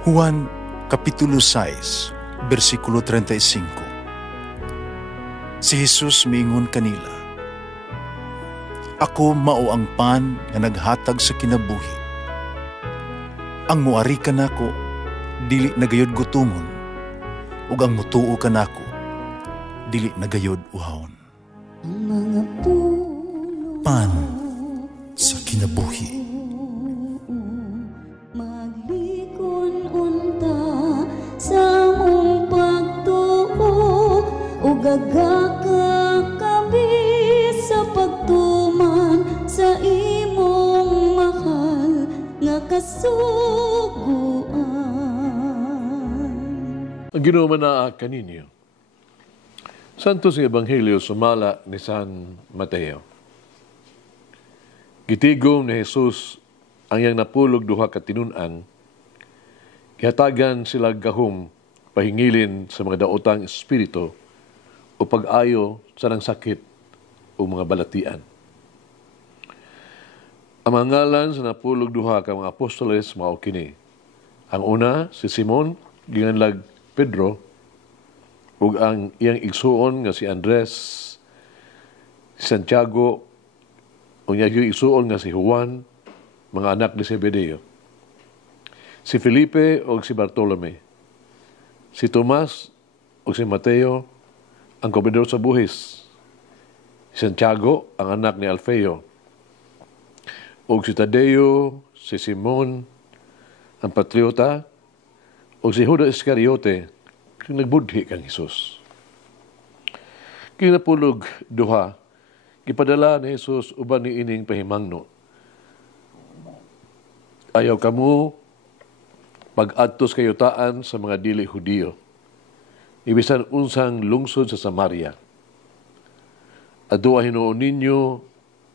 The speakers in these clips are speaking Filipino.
Juan Kapitulo 6, versikulo 35. Si Jesus miingon kanila, "Ako mao ang pan nga naghatag sa kinabuhi. Ang muari kanako dili nagayod gutomon, ug ang mutuo kanako dili nagayod uhawon." Pan sa kinabuhi. Gagakakabi sa pagtuman sa imong mahal nga kasuguan. Ang Ginoo manaa kaninyo. Santo sa Ebanghelyo sumala ni San Mateo. Gitigom ni Jesus ang iyang napulog duha ka tinun-an. Gihatagan sila gahom pahingilin sa mga daotang espiritu o pag-ayo sa nang sakit o mga balatian. Ang mga ngalan sa napulog duha ka mga apostoles mao kini. Ang una, si Simon, ginganlag Pedro, ug ang iyang igsuon nga si Andres, si Santiago, ug iyang igsuon nga si Juan, mga anak ni Zebedeo. Si Felipe ug si Bartolome, si Tomas ug si Mateo, ang komendador sa buhis, si Santiago, ang anak ni Alfeo, ug si Tadeo, si Simon, ang patriota, ug si Judas Iscariote, kung nagbudhi kang Jesus. Kinapulog duha, gipadala ni Jesus uban ni ining pahimangno. Ayaw kamo pag-adtos kayutaan sa mga dili Hudiyo, ibisan unsang lungsod sa Samaria. Adua hinuon ninyo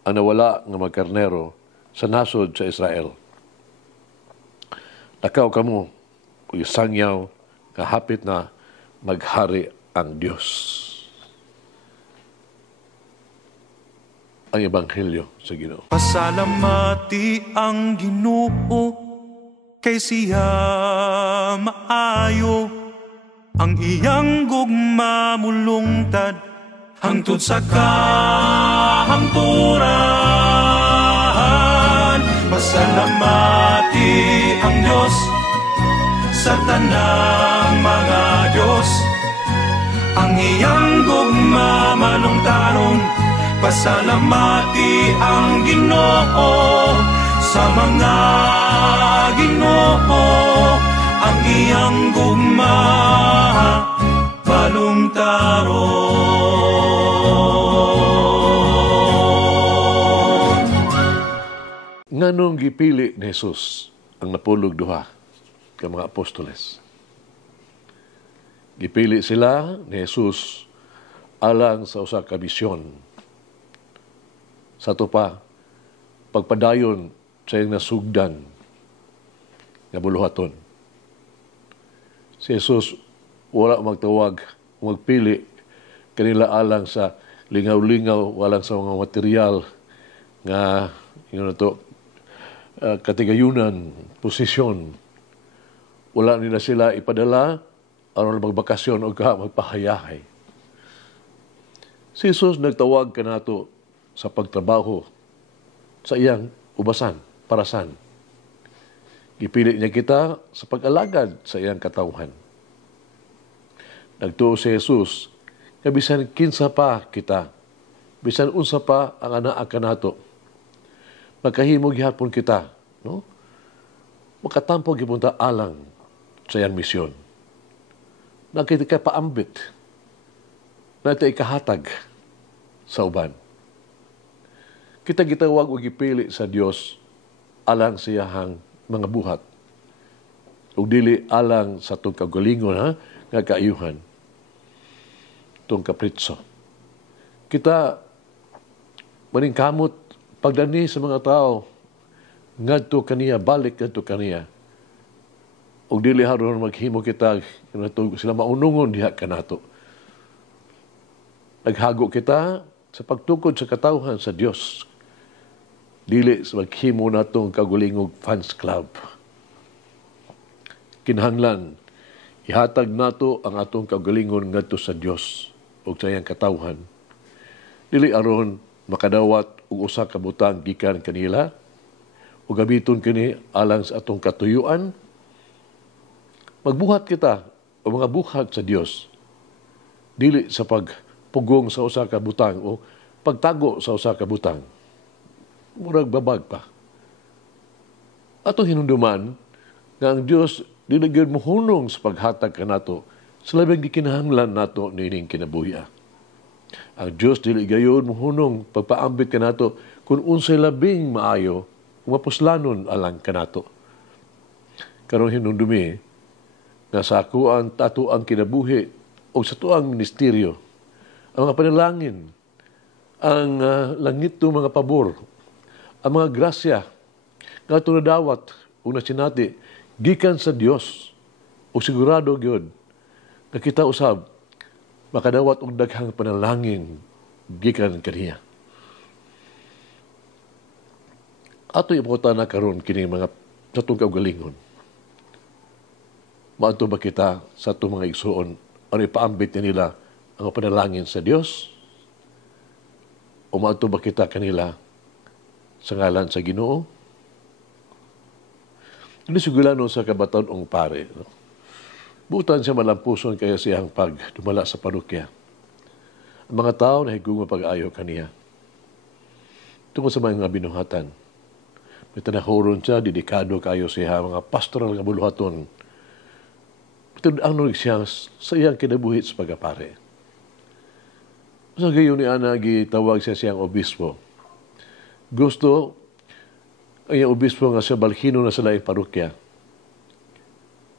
ang nawala nga magkarnero sa nasod sa Israel. Lakaw kamo ug sangyaw nga hapit na maghari ang Dios. Ang Ebanghelyo sa Ginoo. Pasalamati ang Ginoo kay siya maayo. Ang iyang gugma mulungtad hangtod sa kahangturan. Pasalamati ang Diyos sa tanang mga Diyos. Ang iyang gugma malungtaron. Pasalamati ang Ginoo sa mga Ginoo. Ang iyang gugma balungtaron. Nganong gipili ni Jesus ang napulog duha ka mga apostoles? Gipili sila ni Jesus alang sa usa ka misyon. Sa to pa, pagpadayon sa iyang nasugdan nga buluhaton. Si Jesus wala magtawag, magpili kanila alang sa lingaw-lingaw, walang sa mga material nga katigayunan, posisyon. Wala nila sila ipadala aron magbakasyon o magpahayahay. Si Jesus nagtawag kanato sa pagtrabaho sa iyang ubasan, parasan. Gipili niya kita sa pag-alagad sa iyang katawhan. Nagtuo si Jesus, nga bisan kinsa pa kita, bisan unsa pa ang anaa kanato, magkahimo gihapon kita, no? Makatampo gipunta alang sa iyang misyon. Nakita ka paambit, natin ikahatag sa uban. Kita gitawag o gipili sa Dios alang sa iyahang mga buhat. Ug dili alang sa itong kagalingon nga kaayuhan. Itong kapritso. Kita maningkamot pagdani sa mga tao ngadto kaniya, balik ngadto kaniya. Ug dili haron maghimo kita sila maunungon diha kanato. Naghago kita sa pagtukod sa katawhan sa Dios. Dili sa maghimo natong kagulingog fans club. kinahanglan ihatag nato ang atong kaugalingon ngadto sa Dios ug sa iyang katawhan. Dili aron makadawat og usa ka butang gikan kanila ug gabiton kini alang sa atong katuyuan. Magbuhat kita o mga buhat sa Dios, dili sa pagpugong sa usa ka butang o pagtago sa usa ka butang. Murag babag pa. Atong hinumduman nga ang Dios dili gyud mohunong sa paghatag kanato sa labing gikinahanglan nato nining kinabuhi. Ang Dios dili gayon mohunong pagpaambit kanato kung unsay labing maayo kung mapuslanon alang kanato. Karon hinumdumi nga sa akuan tato ang kinabuhi o sa tuang ministeryo, ang mga panalangin, ang langit ng mga pabor, ang mga grasya, nga ito nadawat, una sinati, gikan sa Dios, o sigurado gyud na kita usab, makadawat og daghang panalangin, gikan kaniya. Ato ipukutan na karon kini mga satong kaugalingon. Maadto ba kita sa itong mga igsuon o ipaambit nila ang panalangin sa Dios? O maadto ba kita kanila sa ngalan sa Ginoo? Hindi sigulano sa kabataan ong pare. No? Butan siya malampuson kaya siyang pagdumala sa parokya. Ang mga tao na higugma pag-ayo kaniya. Tungkol sa mga binuhatan. May tanahoron siya, dedikado kayo siya, mga pastoral nga buluhaton. Ano siya sa iyang kinabuhi sa pagkapare. Sa gayon ni Ana, gitawag siya siyang obispo. Gusto, ang iyang obispo nga siya balhino na sa laing parokya.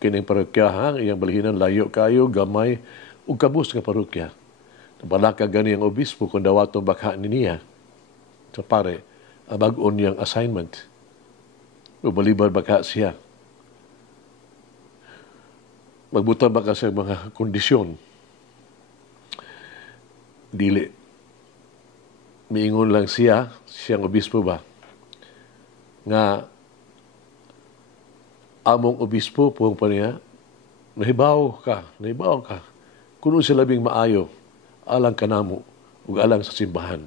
Kining parokya, iyang balhinan, layo kayo, gamay, ug kabus nga parokya. Nabalaka gani ang obispo kung dawatong bakha ni niya. Sa pare, ang bag-on niyang assignment. O balibad bakha siya. Magbutang ba kasi mga kondisyon? Dili. Miingon lang siyang obispo ba, nga among obispo puwang pa niya, nahibaw ka. Kuno sila labing maayo, alang kanamo, ug alang sa simbahan.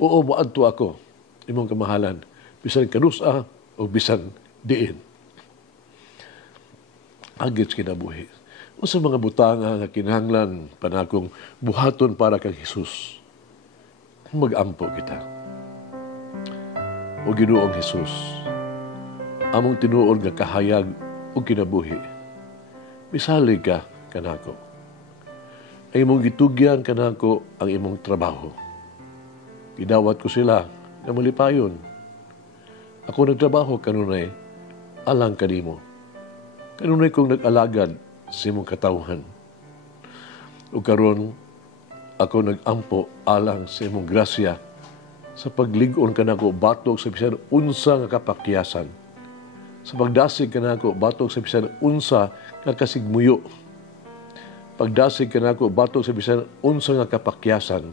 Oo, maadto ako, imong kamahalan, bisan kanusa o bisan diin. Agit kinabuhi. O sa mga butanga nga kinahanglan panakong buhaton para kang Jesus. Mag-ampo kita. O Ginoong Jesus, among tinuod nga kahayag o kinabuhi. Misalig ka kanako. Ang imong gitugyan kanako ang imong trabaho. Gidawat ko sila na malipayon. Ako nagtrabaho kanunay alang kanimo. Kanunay kong nag-alagad sa imong katawhan. O karon ako nag-ampo alang sa imong grasya sa paglig-on kanako batok sa bisan unsa nga kapakyasan. Sa pagdasig kanako batok sa bisan unsa nga kasigmuyo. Pagdasig kanako batok sa bisan unsa nga kapakyasan.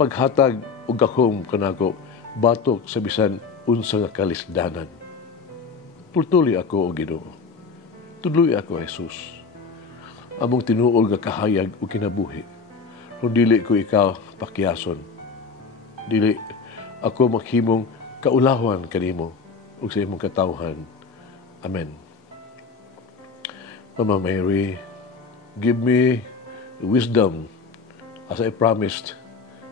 Paghatag og gahom kanako batok sa bisan unsa nga kalisdanan. Pultuli ako o Ginoo. Tudloy ako, Jesus. Among tinuol nga kahayag o kinabuhi. Kung dili ko ikaw pakyason. Dili ako maghimong kaulawan kanimo o sa imong katawhan. Amen. Mama Mary, give me wisdom as I promised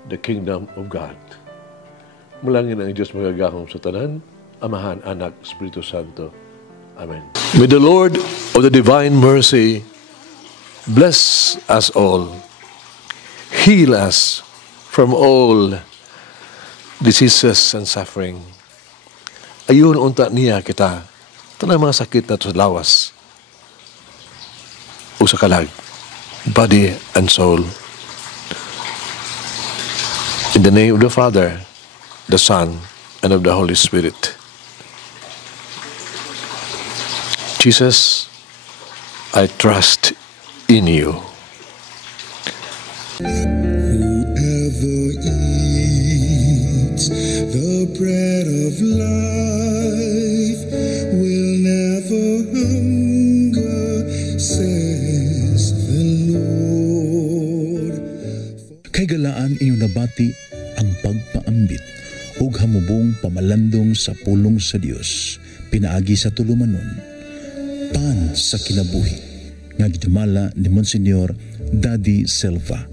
the kingdom of God. Mulangin ang Diyos magagahom sa tanan, Amahan, Anak, Espiritu Santo. Amen. May the Lord of the divine mercy bless us all, heal us from all diseases and suffering. Ayun unta niya kita, tanang mga sakit na sa lawas o sa kalag, body and soul. In the name of the Father, the Son, and of the Holy Spirit. Jesus, I trust in you. Whoever eats the bread of life will never nabati ang pagpaambit ug hamubong pamalandong sa pulong sa Dios pinaagi sa tulumanon. Pan sa kinabuhi nga gidumala ni Monsignor Daddy Silva.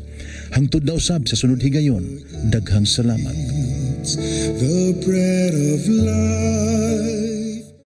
Hangtod na usab sa sunod higayon, daghang salamat. The bread of life.